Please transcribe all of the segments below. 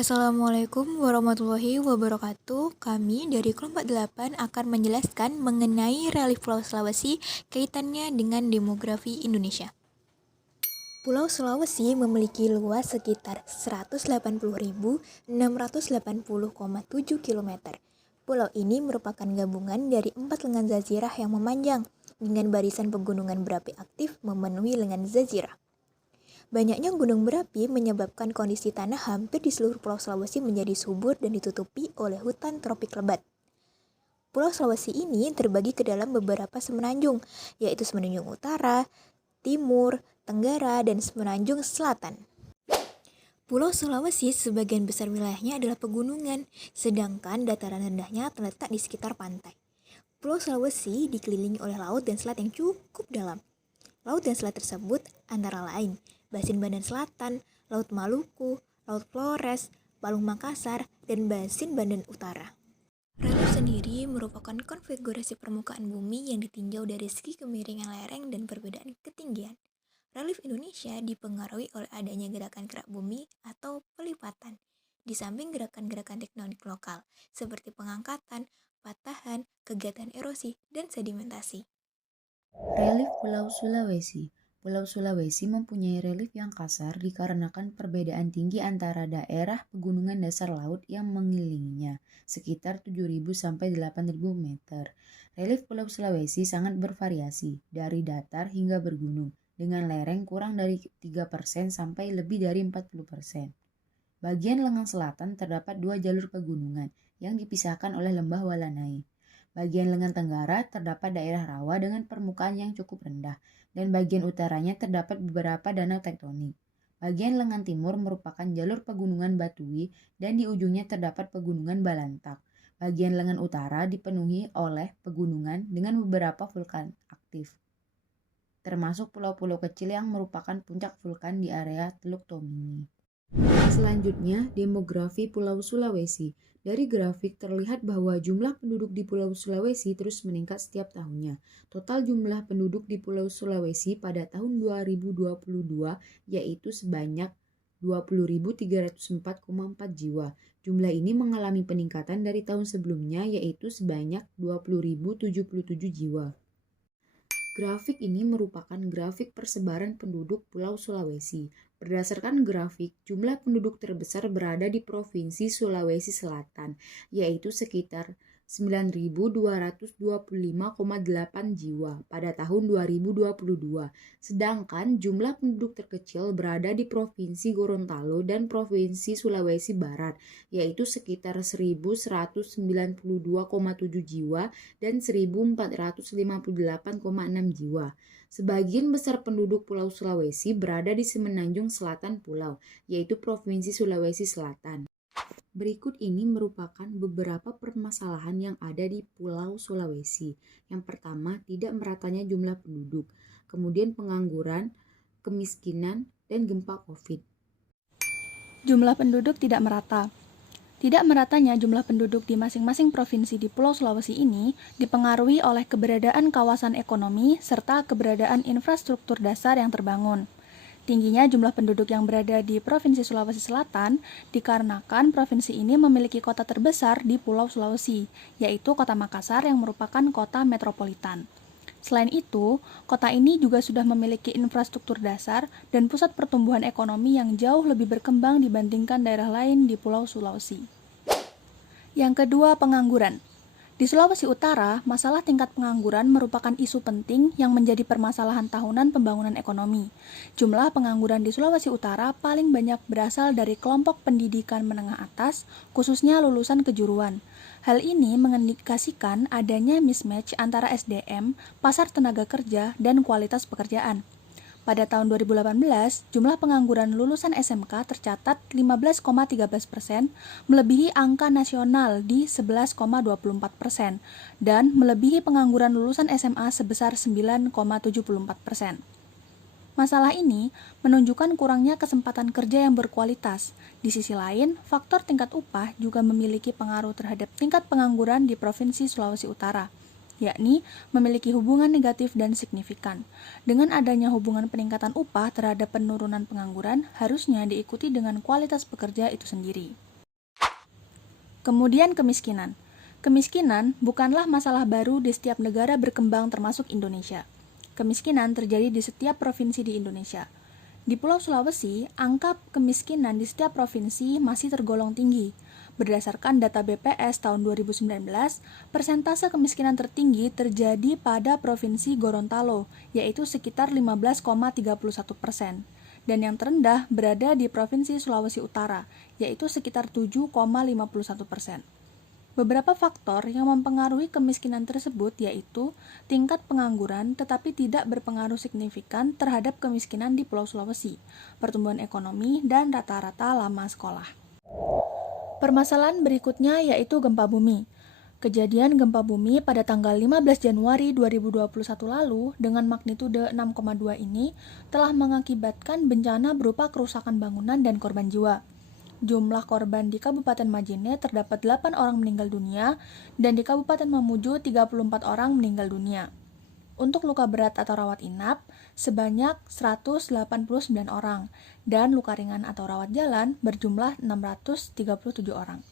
Assalamualaikum warahmatullahi wabarakatuh. Kami dari kelompok 8 akan menjelaskan mengenai relief Pulau Sulawesi kaitannya dengan demografi Indonesia. Pulau Sulawesi memiliki luas sekitar 180.680,7 km. Pulau ini merupakan gabungan dari 4 lengan zazirah yang memanjang dengan barisan pegunungan berapi aktif memenuhi lengan zazirah. Banyaknya gunung berapi menyebabkan kondisi tanah hampir di seluruh Pulau Sulawesi menjadi subur dan ditutupi oleh hutan tropik lebat. Pulau Sulawesi ini terbagi ke dalam beberapa semenanjung, yaitu Semenanjung Utara, Timur, Tenggara, dan Semenanjung Selatan. Pulau Sulawesi sebagian besar wilayahnya adalah pegunungan, sedangkan dataran rendahnya terletak di sekitar pantai. Pulau Sulawesi dikelilingi oleh laut dan selat yang cukup dalam. Laut dan selat tersebut antara lain Basin Bandan Selatan, Laut Maluku, Laut Flores, Palung Makassar, dan Basin Bandan Utara. Relief sendiri merupakan konfigurasi permukaan bumi yang ditinjau dari segi kemiringan lereng dan perbedaan ketinggian. Relief Indonesia dipengaruhi oleh adanya gerakan gerak bumi atau pelipatan, di samping gerakan-gerakan tektonik lokal seperti pengangkatan, patahan, kegiatan erosi, dan sedimentasi. Relief Pulau Sulawesi. Pulau Sulawesi mempunyai relief yang kasar dikarenakan perbedaan tinggi antara daerah pegunungan dasar laut yang mengelilinginya, sekitar 7.000 sampai 8.000 meter. Relief Pulau Sulawesi sangat bervariasi, dari datar hingga bergunung, dengan lereng kurang dari 3% sampai lebih dari 40%. Bagian lengan selatan terdapat 2 jalur pegunungan yang dipisahkan oleh lembah Walanai. Bagian lengan tenggara terdapat daerah rawa dengan permukaan yang cukup rendah, dan bagian utaranya terdapat beberapa danau tektonik. Bagian lengan timur merupakan jalur pegunungan Batui dan di ujungnya terdapat pegunungan Balantak. Bagian lengan utara dipenuhi oleh pegunungan dengan beberapa vulkan aktif, termasuk pulau-pulau kecil yang merupakan puncak vulkan di area Teluk Tomini. Selanjutnya, demografi Pulau Sulawesi. Dari grafik terlihat bahwa jumlah penduduk di Pulau Sulawesi terus meningkat setiap tahunnya. Total jumlah penduduk di Pulau Sulawesi pada tahun 2022 yaitu sebanyak 20.304,4 jiwa. Jumlah ini mengalami peningkatan dari tahun sebelumnya yaitu sebanyak 20.077 jiwa. Grafik ini merupakan grafik persebaran penduduk Pulau Sulawesi. Berdasarkan grafik, jumlah penduduk terbesar berada di Provinsi Sulawesi Selatan, yaitu sekitar 9.225,8 jiwa pada tahun 2022. Sedangkan jumlah penduduk terkecil berada di Provinsi Gorontalo dan Provinsi Sulawesi Barat, yaitu sekitar 1.192,7 jiwa dan 1.458,6 jiwa. Sebagian besar penduduk Pulau Sulawesi berada di semenanjung selatan pulau, yaitu Provinsi Sulawesi Selatan. Berikut ini merupakan beberapa permasalahan yang ada di Pulau Sulawesi. Yang pertama, tidak meratanya jumlah penduduk, kemudian pengangguran, kemiskinan, dan gempa COVID. Jumlah penduduk tidak merata. Tidak meratanya jumlah penduduk di masing-masing provinsi di Pulau Sulawesi ini dipengaruhi oleh keberadaan kawasan ekonomi serta keberadaan infrastruktur dasar yang terbangun. Tingginya jumlah penduduk yang berada di Provinsi Sulawesi Selatan dikarenakan provinsi ini memiliki kota terbesar di Pulau Sulawesi, yaitu Kota Makassar yang merupakan kota metropolitan. Selain itu, kota ini juga sudah memiliki infrastruktur dasar dan pusat pertumbuhan ekonomi yang jauh lebih berkembang dibandingkan daerah lain di Pulau Sulawesi. Yang kedua, pengangguran. Di Sulawesi Utara, masalah tingkat pengangguran merupakan isu penting yang menjadi permasalahan tahunan pembangunan ekonomi. Jumlah pengangguran di Sulawesi Utara paling banyak berasal dari kelompok pendidikan menengah atas, khususnya lulusan kejuruan. Hal ini mengindikasikan adanya mismatch antara SDM, pasar tenaga kerja, dan kualitas pekerjaan. Pada tahun 2018, jumlah pengangguran lulusan SMK tercatat 15,13%, melebihi angka nasional di 11,24%, dan melebihi pengangguran lulusan SMA sebesar 9,74%. Masalah ini menunjukkan kurangnya kesempatan kerja yang berkualitas. Di sisi lain, faktor tingkat upah juga memiliki pengaruh terhadap tingkat pengangguran di Provinsi Sulawesi Utara, yakni memiliki hubungan negatif dan signifikan. Dengan adanya hubungan peningkatan upah terhadap penurunan pengangguran, harusnya diikuti dengan kualitas pekerja itu sendiri. Kemudian kemiskinan. Kemiskinan bukanlah masalah baru di setiap negara berkembang termasuk Indonesia. Kemiskinan terjadi di setiap provinsi di Indonesia. Di Pulau Sulawesi, angka kemiskinan di setiap provinsi masih tergolong tinggi. Berdasarkan data BPS tahun 2019, persentase kemiskinan tertinggi terjadi pada Provinsi Gorontalo, yaitu sekitar 15,31%. Dan yang terendah berada di Provinsi Sulawesi Utara, yaitu sekitar 7,51%. Beberapa faktor yang mempengaruhi kemiskinan tersebut yaitu tingkat pengangguran tetapi tidak berpengaruh signifikan terhadap kemiskinan di Pulau Sulawesi, pertumbuhan ekonomi, dan rata-rata lama sekolah. Permasalahan berikutnya yaitu gempa bumi. Kejadian gempa bumi pada tanggal 15 Januari 2021 lalu dengan magnitudo 6,2 ini telah mengakibatkan bencana berupa kerusakan bangunan dan korban jiwa. Jumlah korban di Kabupaten Majene terdapat 8 orang meninggal dunia dan di Kabupaten Mamuju 34 orang meninggal dunia. Untuk luka berat atau rawat inap sebanyak 189 orang dan luka ringan atau rawat jalan berjumlah 637 orang.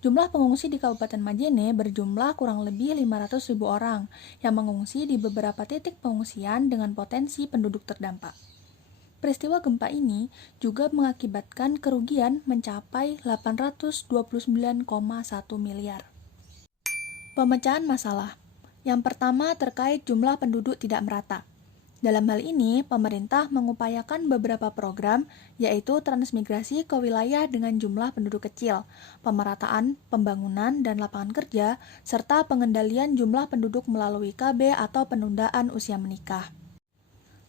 Jumlah pengungsi di Kabupaten Majene berjumlah kurang lebih 500.000 orang yang mengungsi di beberapa titik pengungsian dengan potensi penduduk terdampak. Peristiwa gempa ini juga mengakibatkan kerugian mencapai 829,1 miliar. Pemecahan masalah. Yang pertama terkait jumlah penduduk tidak merata. Dalam hal ini, pemerintah mengupayakan beberapa program, yaitu transmigrasi ke wilayah dengan jumlah penduduk kecil, pemerataan, pembangunan, dan lapangan kerja, serta pengendalian jumlah penduduk melalui KB atau penundaan usia menikah.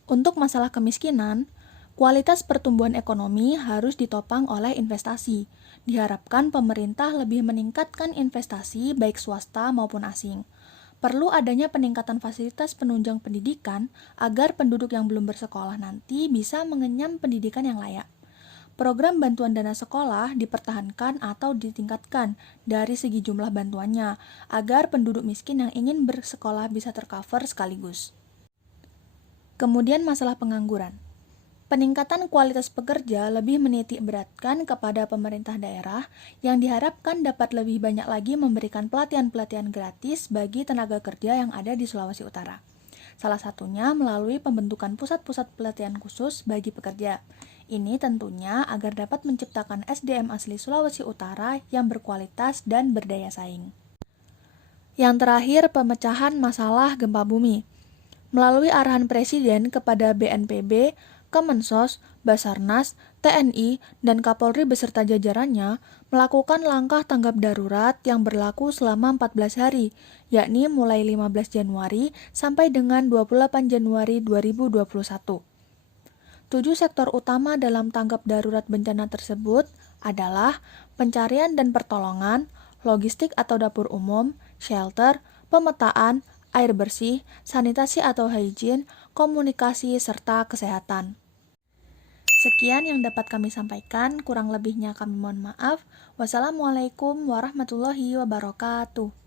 Untuk masalah kemiskinan, kualitas pertumbuhan ekonomi harus ditopang oleh investasi. Diharapkan pemerintah lebih meningkatkan investasi baik swasta maupun asing. Perlu adanya peningkatan fasilitas penunjang pendidikan agar penduduk yang belum bersekolah nanti bisa mengenyam pendidikan yang layak. Program bantuan dana sekolah dipertahankan atau ditingkatkan dari segi jumlah bantuannya agar penduduk miskin yang ingin bersekolah bisa tercover sekaligus. Kemudian masalah pengangguran. Peningkatan kualitas pekerja lebih menitik beratkan kepada pemerintah daerah yang diharapkan dapat lebih banyak lagi memberikan pelatihan-pelatihan gratis bagi tenaga kerja yang ada di Sulawesi Utara. Salah satunya melalui pembentukan pusat-pusat pelatihan khusus bagi pekerja. Ini tentunya agar dapat menciptakan SDM asli Sulawesi Utara yang berkualitas dan berdaya saing. Yang terakhir, pemecahan masalah gempa bumi. Melalui arahan Presiden kepada BNPB, Kemensos, Basarnas, TNI, dan Kapolri beserta jajarannya melakukan langkah tanggap darurat yang berlaku selama 14 hari, yakni mulai 15 Januari sampai dengan 28 Januari 2021. 7 sektor utama dalam tanggap darurat bencana tersebut adalah pencarian dan pertolongan, logistik atau dapur umum, shelter, pemetaan, air bersih, sanitasi atau hygiene, komunikasi, serta kesehatan. Sekian yang dapat kami sampaikan, kurang lebihnya kami mohon maaf. Wassalamualaikum warahmatullahi wabarakatuh.